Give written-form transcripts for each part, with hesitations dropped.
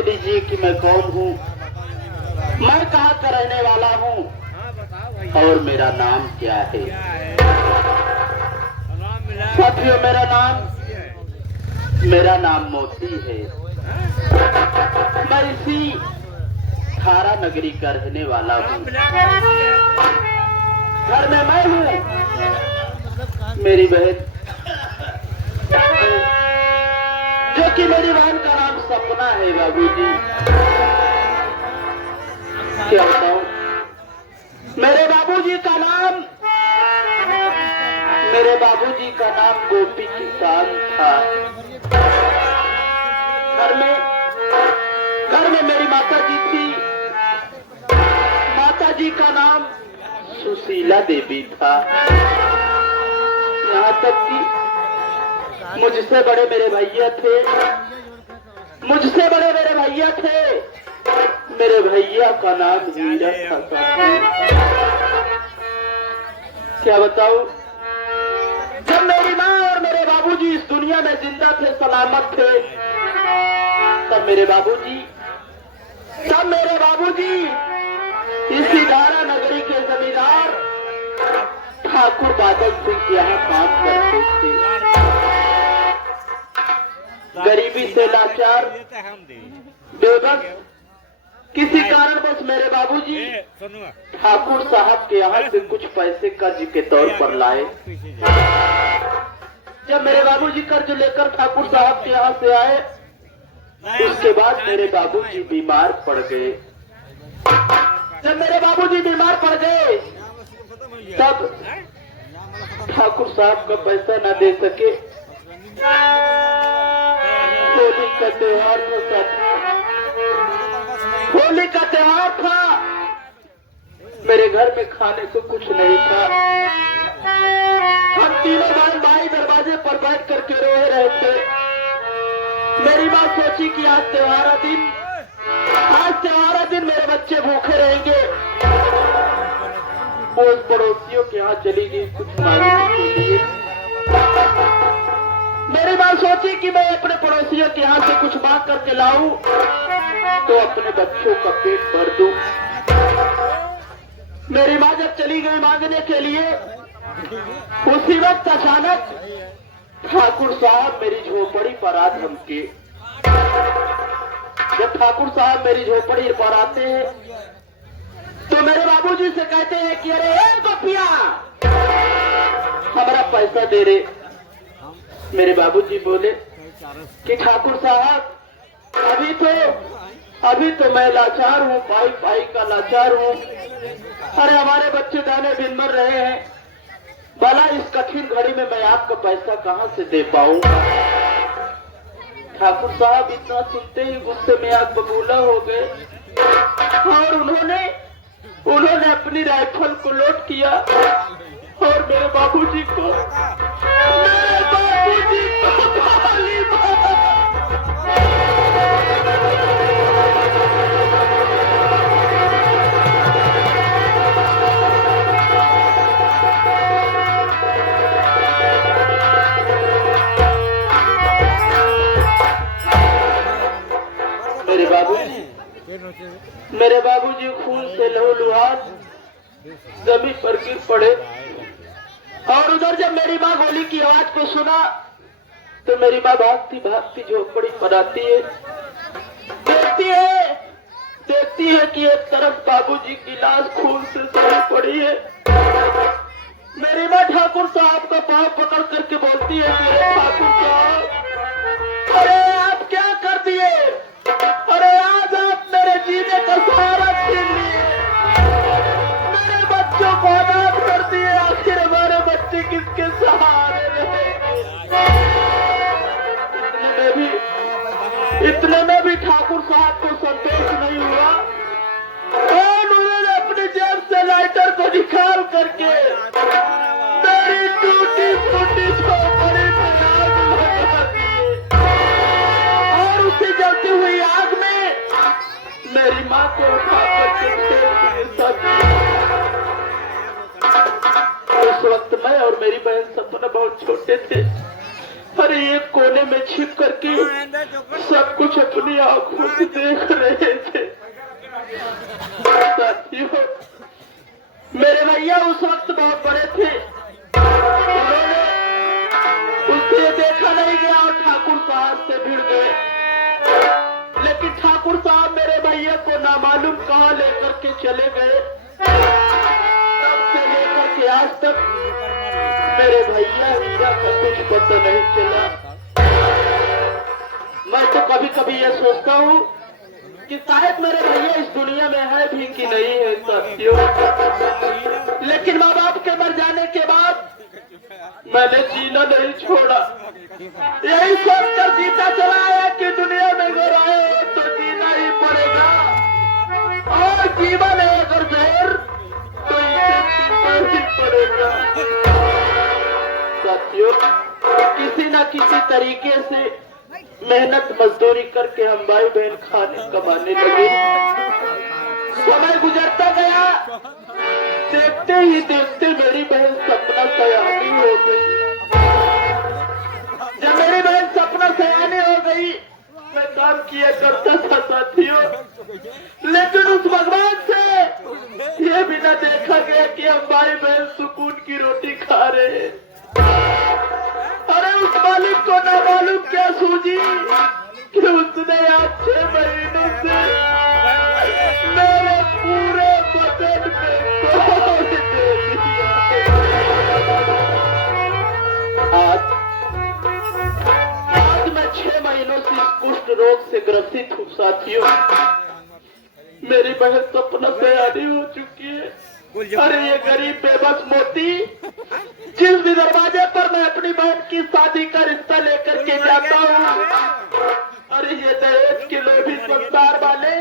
पूछ लीजिए कि मैं कौन हूँ, मैं कहाँ का रहने वाला हूँ और मेरा नाम क्या है। साथियों, मेरा नाम मोती है। मैं इसी थारा नगरी का रहने वाला हूँ। घर में मैं हूँ, मेरी बहन जो कि मेरी बहन का नाम सपना है। बाबूजी क्या बताऊं, मेरे बाबूजी का नाम गोपी किसान था। घर में मेरी माता जी थी। माता जी का नाम सुशीला देवी था। यहाँ तक कि मुझसे बड़े मेरे भैया थे। मेरे भैया का नाम हीरा था। क्या बताऊं, जब मेरी माँ और मेरे बाबूजी इस दुनिया में जिंदा थे, सलामत थे, तब मेरे बाबूजी इसी धारा नगरी के जमींदार ठाकुर बादल सिंह के यहाँ काम करते थे। गरीबी से लाचार बेबस किसी कारणवश मेरे बाबूजी ठाकुर साहब के यहाँ से कुछ पैसे कर्ज के तौर पर लाए। जब मेरे बाबूजी कर्ज लेकर ठाकुर साहब के यहाँ से आए, उसके बाद मेरे बाबूजी बीमार पड़ गए। जब मेरे बाबूजी बीमार पड़ गए, तब ठाकुर साहब का पैसा न दे सके। होली का त्योहार था। मेरे घर में खाने को कुछ नहीं था। हम तीनों भाई दरवाजे पर बैठ करके रो रहे थे। मेरी माँ सोची कि आज त्योहारा दिन मेरे बच्चे भूखे रहेंगे। वो पड़ोसियों के यहाँ चली गई कुछ मांगने के लिए। मेरी माँ सोची कि मैं अपने पड़ोसियों के यहाँ से कुछ मांग करके लाऊं तो अपने बच्चों का पेट भर दूं। मेरी माँ जब चली गई मांगने के लिए, उसी वक्त अचानक ठाकुर साहब मेरी झोपड़ी पर आ धमके। जब ठाकुर साहब मेरी झोपड़ी पर आते हैं तो मेरे बाबूजी से कहते हैं कि अरे गोपिया, हमारा पैसा दे रे। मेरे बाबूजी बोले कि ठाकुर साहब, अभी तो मैं लाचार हूँ, पाई का लाचार हूँ। अरे हमारे बच्चे दाने बिन मर रहे हैं। भला इस कठिन घड़ी में मैं आपका पैसा कहाँ से दे पाऊँ। ठाकुर साहब इतना सुनते ही गुस्से में आग बबूला हो गए और उन्होंने अपनी राइफल को लोड किया और मेरे बाबूजी को गोली मारा। मेरे बाबूजी खून से लहूलुहान जमीन पर गिर पड़े। और उधर जब मेरी माँ गोली की आवाज को सुना तो मेरी माँ भागती झोपड़ी पर आती है। देखती है कि एक तरफ बाबूजी की लाश खून से सड़ी पड़ी है। मेरी माँ ठाकुर साहब का पांव पकड़ करके बोलती है कि ठाकुर साहब, अरे आप क्या कर दिए। अरे आज आप मेरे जीने का सहारा छीन लिए, मेरे बच्चों को अनाथ कर दिए। आखिर हमारे बच्चे किसके सहारे रहे। इतने में भी ठाकुर साहब को संतोष नहीं हुआ और उन्होंने अपनी जेब से लाइटर को निकाल करके मेरी टूटी फूटी झोपड़ी में आग लगा दी और उसी जलती हुई आग में मेरी माँ को उठा करके उस वक्त मैं और मेरी बहन सपना बहुत छोटे थे। अरे एक कोने में छिप करके सब कुछ अपनी आंखों से देख रहे थे। साथियों, मेरे भैया उस वक्त बहुत बड़े थे, उन्होंने उससे देखा नहीं गया और ठाकुर साहब से भिड़ गए। लेकिन ठाकुर साहब मेरे भैया को ना मालूम कहाँ लेकर के चले गए। तब से लेकर के आज तक मेरे भैया हीरा का कुछ पता नहीं चला। मैं तो कभी कभी ये सोचता हूँ कि शायद मेरे भैया इस दुनिया में है भी कि नहीं है साथियों। लेकिन माँ बाप के मर जाने के बाद मैंने जीना नहीं छोड़ा। यही सोचकर जीता चला आया कि दुनिया में अगर आए तो जीना ही पड़ेगा, और जीवन है अगर देर तो इसे जीना ही पड़ेगा। साथियों, किसी न किसी तरीके से मेहनत मजदूरी करके हम भाई बहन खाने कमाने लगे। समय गुजरता गया, देखते ही देखते मेरी बहन सपना सयानी हो गई। जब मेरी बहन सपना सयानी हो गई, मैं काम किया करता था साथियों, लेकिन उस भगवान से ये भी न देखा गया कि हम भाई बहन सुकून की रोटी खा रहे हैं। अरे उस मालिक को ना मालूम क्या सूझी कि उसने आज 6 महीनों से मेरे पूरे बदन में कोड़ दे दिया। आज मैं 6 महीनों से कुष्ठ रोग से ग्रसित हूँ साथियों। मेरी बहन सपना तैयारी हो चुकी है। अरे ये गरीब बेबस मोती, जिस भी दरवाजे पर मैं अपनी बहन की शादी का रिश्ता लेकर के जाता हूँ, अरे ये दहेज के लोभी संसार वाले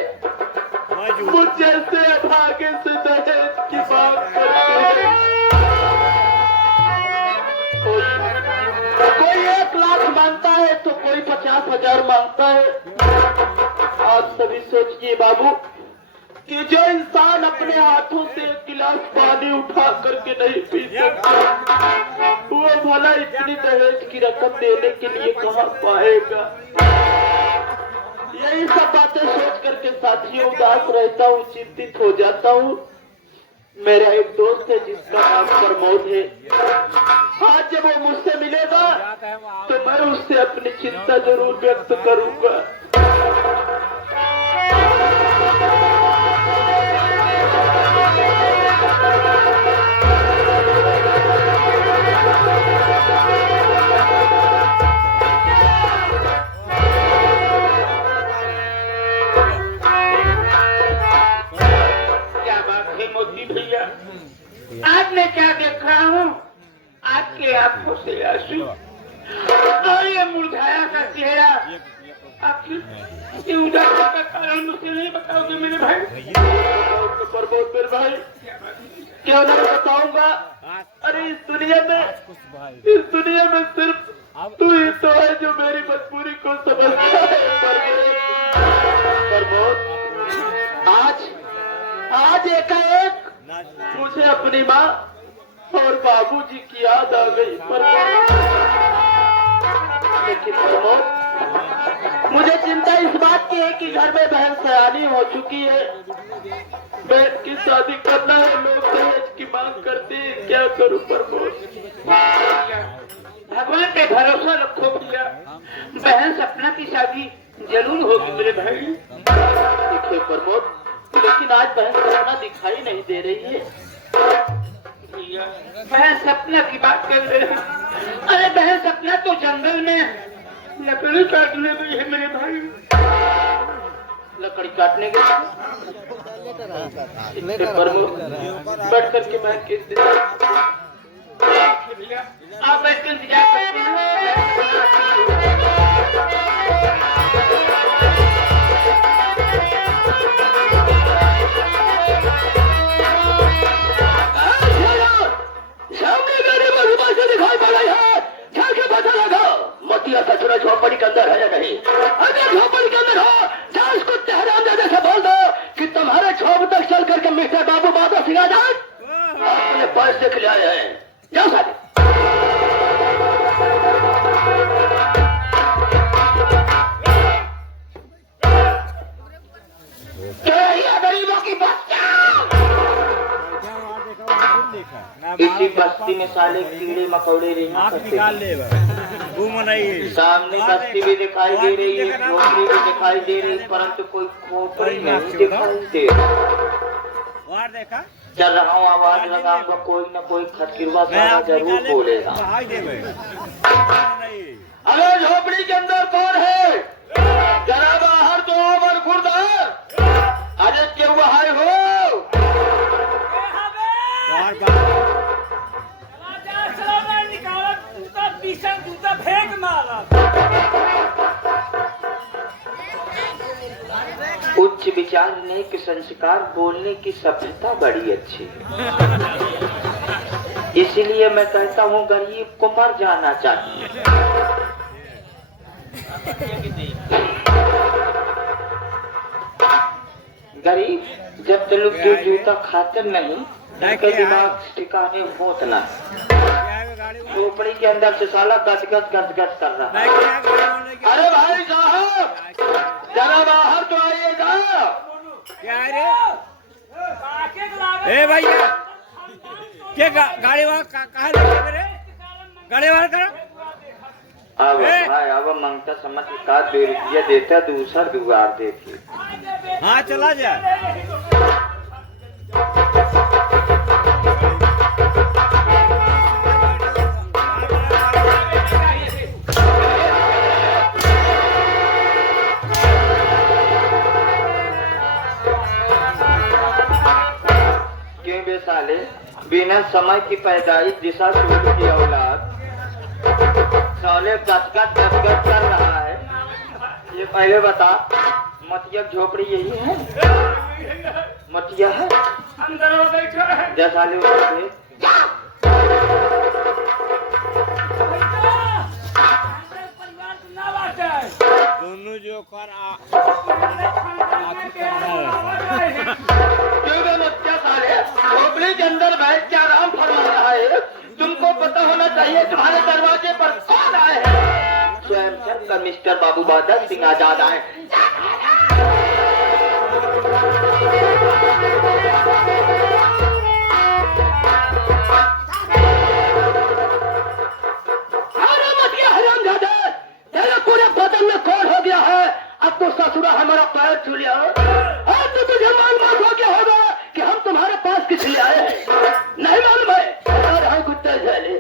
मुझ जैसे अभागे से दहेज की मांग करते हैं। कोई 1 लाख मांगता है तो कोई 50,000 मांगता है। आप सभी सोचिए बाबू कि जो इंसान अपने हाथों से 1 गिलास पानी उठा करके नहीं पी सकता, वो भला इतनी दहेज की रकम देने के लिए कहाँ पाएगा। यही सब बातें सोच करके साथियों उदास रहता हूँ, चिंतित हो जाता हूँ। मेरा एक दोस्त है जिसका नाम प्रमोद है। आज जब वो मुझसे मिलेगा तो मैं उससे अपनी चिंता जरूर व्यक्त करूंगा। आज मैं क्या देख रहा हूँ, आपके आंखों से आंसू और ये मुरझाया सा चेहरा, आपकी उदासी का कारण मुझे नहीं बताओगे मेरे भाई? प्रमोद मेरे भाई, क्यों नहीं बताऊंगा। अरे इस दुनिया में सिर्फ तू ही तो है जो मेरी मजबूरी को समझता है। प्रमोद, आज एकाएक मुझे अपनी माँ और बाबूजी की याद आ गई। लेकिन प्रमोद, मुझे चिंता इस बात की है कि घर में बहन सयानी हो चुकी है, बहन की शादी करना है, लोग दहेज की मांग करते हैं, क्या करूं प्रमोद? भगवान पे भरोसा रखो भैया, बहन सपना की शादी जरूर होगी मेरे भाई। देखिए प्रमोद, लेकिन आज बहन सपना दिखाई नहीं दे रही है। बहन सपना की बात कर रहे हैं। अरे बहन सपना तो जंगल में लकड़ी काटने गई है मेरे भाई। लकड़ी काटने गई? बैठ करके मैं किस दिन आप बैठ कर इंतजार करते हैं। कचरा झोपड़ी के अंदर है या नहीं? अगर झोपड़ी के अंदर हो तो उसको हरामजादे से बोल दो कि तुम्हारे छोप तक चल करके मिस्टर बाबू बाबा सिंह आजाद अपने पैसे के लिए आए हैं। जाओ साथी। इसी बस्ती में साले कीड़े मकोड़े रहना करते हैं। सामने बस्ती भी दिखाई दे रही है, झोपड़ी भी दिखाई दे रही है, परंतु कोई खोपड़ी नहीं दिखाई दे रही। चल रहा हूँ, आवाज लगाऊंगा, कोई न कोई खटकिरवा साला जरूर बोलेगा। अरे झोपड़ी के अंदर कौन है? जरा बाहर तो अमर खुरदार। अरे क्यों बाहर हो? उच्च विचार, नेक संस्कार, बोलने की सभ्यता बड़ी अच्छी है। इसलिए मैं कहता हूँ गरीब को मर जाना चाहिए। गरीब जब तक जो जूता खाते नहीं, उनके दिमाग ठिकाने होतना। झोपड़ी के अंदर से साला गदगद गदगद कर रहा है। अरे भाई साहब, जरा बाहर तो आइएगा। क्या है रे? ए भैया, क्या गाड़ी वाला कहाँ लेके मेरे? गाड़ी वाला करो। अब भाई अब मंगता समझ का 2 रुपया देता, दूसरा दुआर देती। हाँ चला जाए। क्यों बे साले, बिना समय की पैदाइश दिशा सूर्य की औलाद साले गदगद गदगद कर रहा है। ये पहले बता, मटिया झोपड़ी यही है? मटिया है अंदर बैठा है। जैसा ले उसे दोनों जो कर झोपड़ी के अंदर बैठ के आराम फरमा रहा है। तुमको पता होना चाहिए तुम्हारे दरवाजे पर कौन आए हैं। स्वयं चंद्र मिस्टर बाबू बादल सिंह आजाद आए। तो ससुरा हमारा पैर छू लिया। अब तो तुझे मालूम हो गया होगा कि हम तुम्हारे पास किस लिए आए हैं। नहीं मालूम है? बता रहा हूं कुत्ते झेले।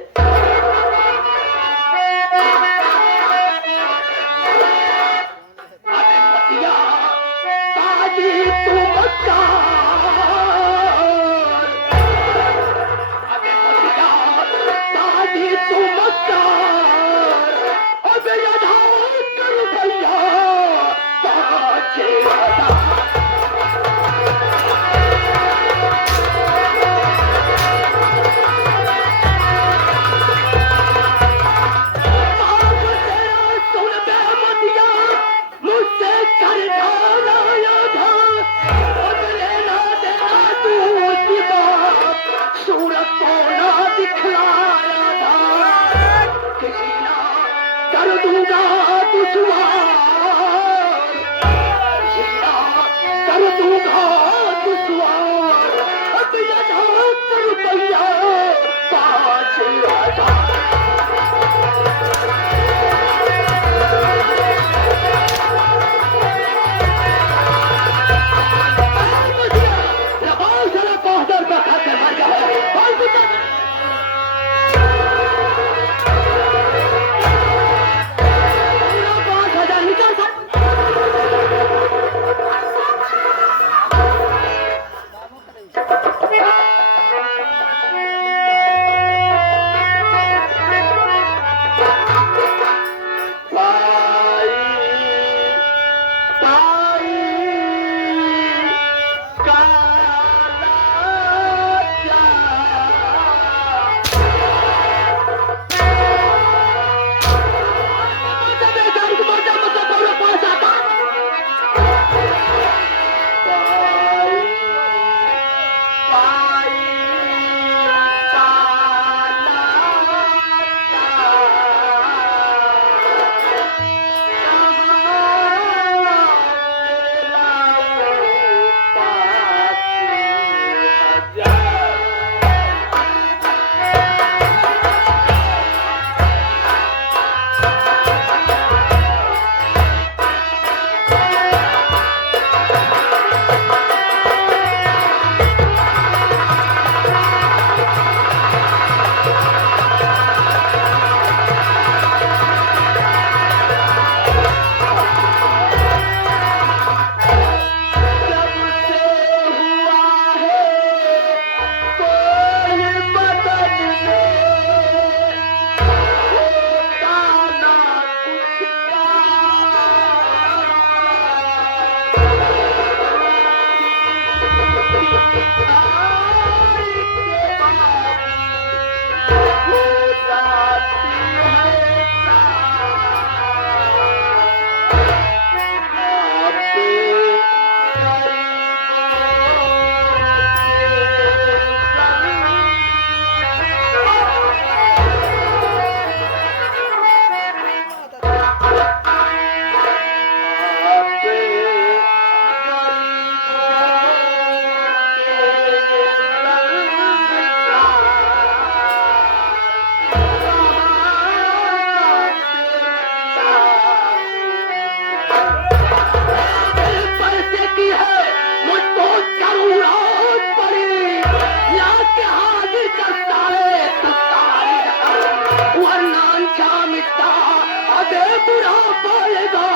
बुरा पाएगा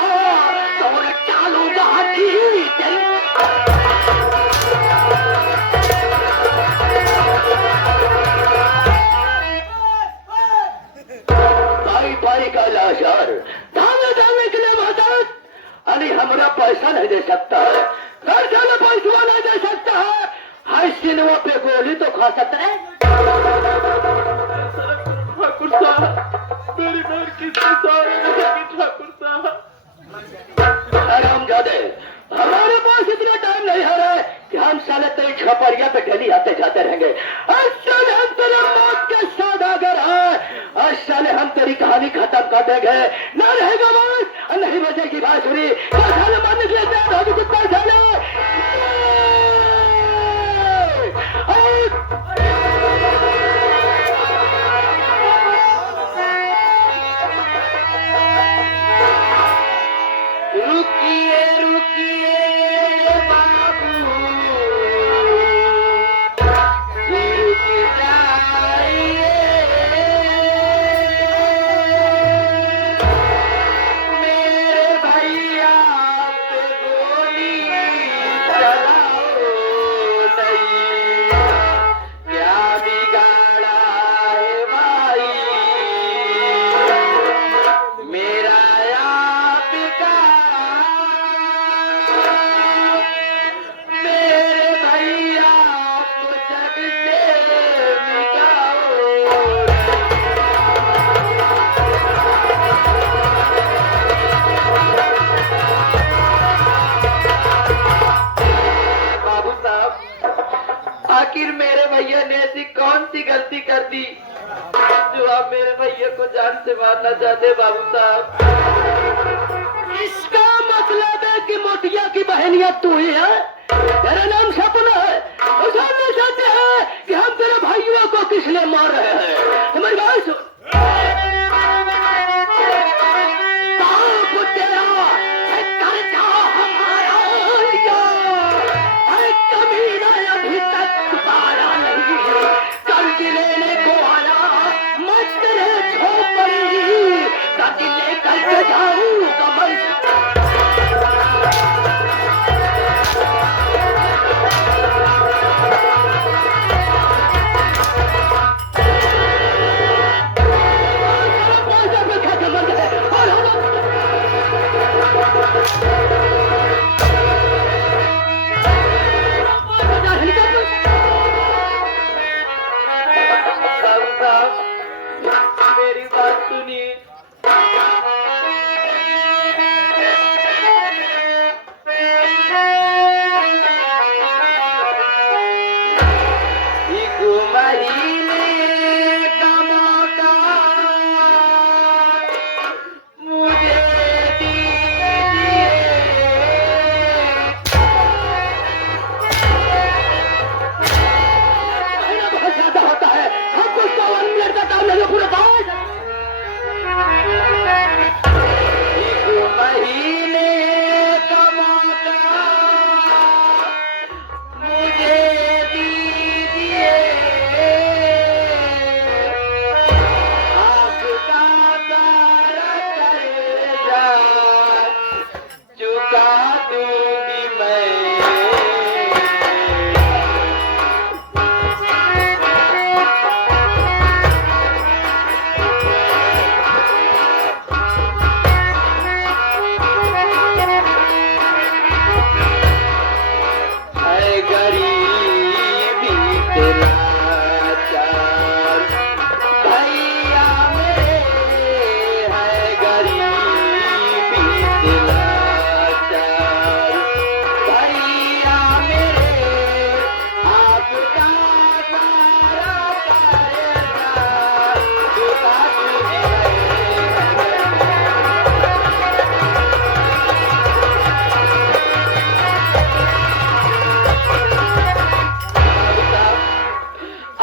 तो डालूंगा भाई भाई का लाचार धामे धामे के लिए मदद अली हमारा पैसा नहीं दे सकता है, घर जाने पैसा नहीं दे सकता है, हाई सिनेमा पे गोली तो खा सकता है। ठाकुर साहब मेरी बहन किसके साथ ठाकुर साहब हरामजादे हमारे पास इतना टाइम नहीं है रे कि हम साले तेरी छपरिया पे डेली आते जाते रहेंगे। साले हम तेरे मौत के सौदागर हैं, साले हम तेरी कहानी खत्म कर देंगे, ना रहेगा मौत और नहीं बचेगी बांसुरी। साले मारने के लिए तैयार होगी कितना साले रुकिए रुकिए बाबू रुक जाइए मेरे भैया पे गोली चलाओ नहीं, क्या बिगाड़ा है भाई मेरा आपका मेरे भैया को जग से मिटाओ। बाबू साहब आखिर मेरे भैया ने ऐसी कौन सी गलती कर दी जो आप मेरे भैया को जान से मारना चाहते बाबू साहब? इसका मतलब है कि मोटिया की बहनिया तू ही है, तेरा नाम सपना है, जानना चाहते हैं कि हम तेरे भाइयों को किस लिए मार रहे हैं। हमारी बात सुन, बाप तेरा है कर्जा हमारा लिया, है कमीना अभी तक पाया नहीं, कर्ज लेने को आया मत तेरे झोपड़ी कर्ज लेकर के जाऊं कमल। मेरी बात सुनिए, महीने का मौका मुझे दीजिए, बहुत ज्यादा होता है, हम कुछ 1 मिनट का काम नहीं पूरा महीने का मौका मुझे दीजिए, आपका सारा कर्जा चुका दूंगी मैं। है गरीबी तेरा चार भैया मेरे, है गरीबी तेरा चार भैया मेरे, आपका सारा कर्जा चुका दूंगी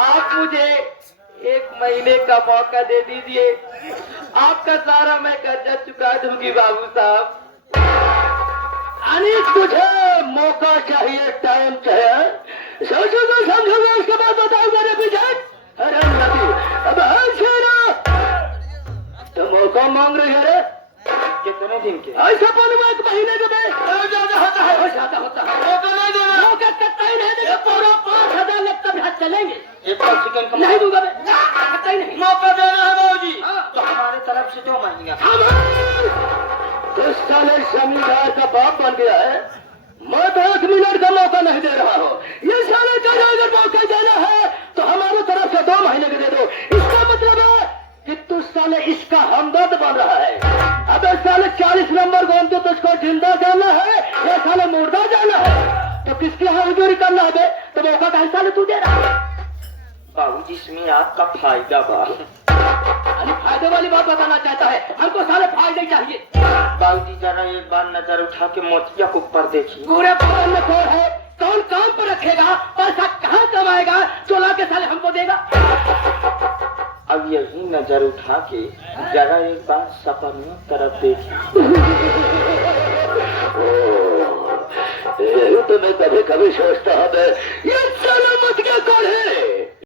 आप मुझे 1 महीने का मौका दे दीजिए, आपका सारा मैं कर्जा चुका दूंगी बाबू साहब। अनिल तुझे मौका चाहिए, टाइम चाहिए, सोचोगे समझोगे उसके बाद बताओगे रे विजय। अरे नदी अब तो मौका मांग रही है रे, दिन के? ऐसा पौने में 1 महीने के दे। ज्यादा होता है, ज्यादा होता है। मौका नहीं देना। मौका कतई नहीं देगा, पूरा 5000 लगता भी हाथ चलेंगे। एक और चिकन का नहीं दूंगा मैं, कतई नहीं। मौका देना है बाबूजी। हाँ। तो हमारे तरफ से 2 महीने का। तो साले जमींदार का बाप बन गया है, मैं तो 1 मिनट का मौका नहीं दे रहा हूँ। ये साले का अगर मौका देना है तो हमारी तरफ से 2 महीने के दे दो। इसका मतलब है कि तू साले इसका हमदर्द बन रहा है। अबे साले 40 नंबर गोंद तो तुझको जिंदा जाना है या साले मुर्दा जाना है? तो किसकी हाजिरी करना है? तो मौका कहीं साले तू दे रहा है। बाबूजी इसमें आपका फायदा बा। अरे फायदे वाली बात बताना चाहता है, हमको साले फायदे चाहिए। बाबूजी जरा एक बार नजर उठा के मोतिया के ऊपर देखिए। पूरे भवन में कौन है? कौन काम पर रखेगा? पैसा कहाँ कमाएगा जो ला के साले हमको देगा? अब यही नजर उठा के जरा एक बार सपनों तरफ देखिए। तो मैं कभी कभी सोचता हूँ ये